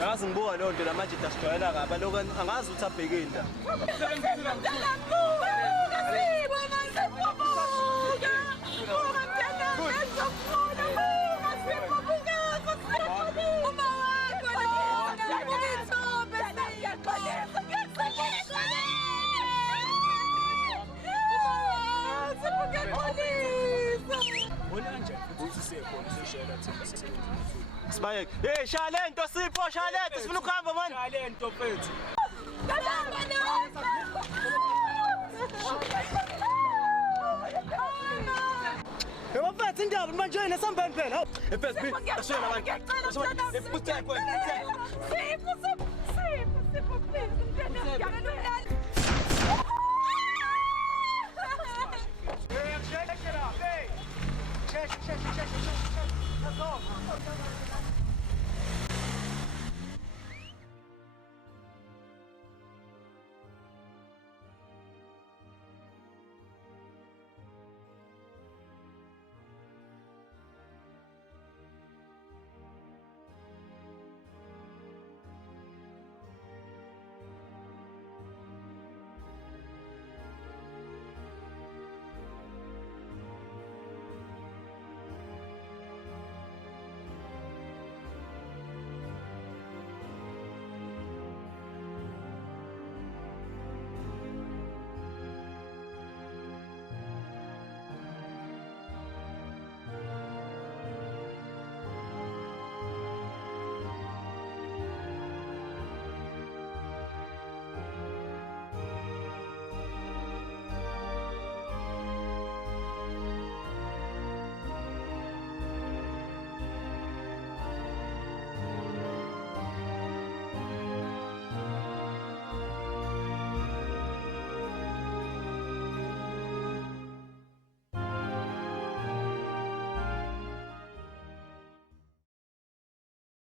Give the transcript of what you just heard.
Yazi ngibuka leyo nto lamanje dasijwayela kabi lokho angazi ukuthi abhekeni la. Sibayeke. Hey, Shalento Sipho, Shalento sifuna ukuhamba manje. Shalento mfethu. Yebo mfethu indaba manje yena sambeni phela. FSB ashona abantu. Efuthi kwena. Sipho please. Shake it up, hey. Shake. That's all.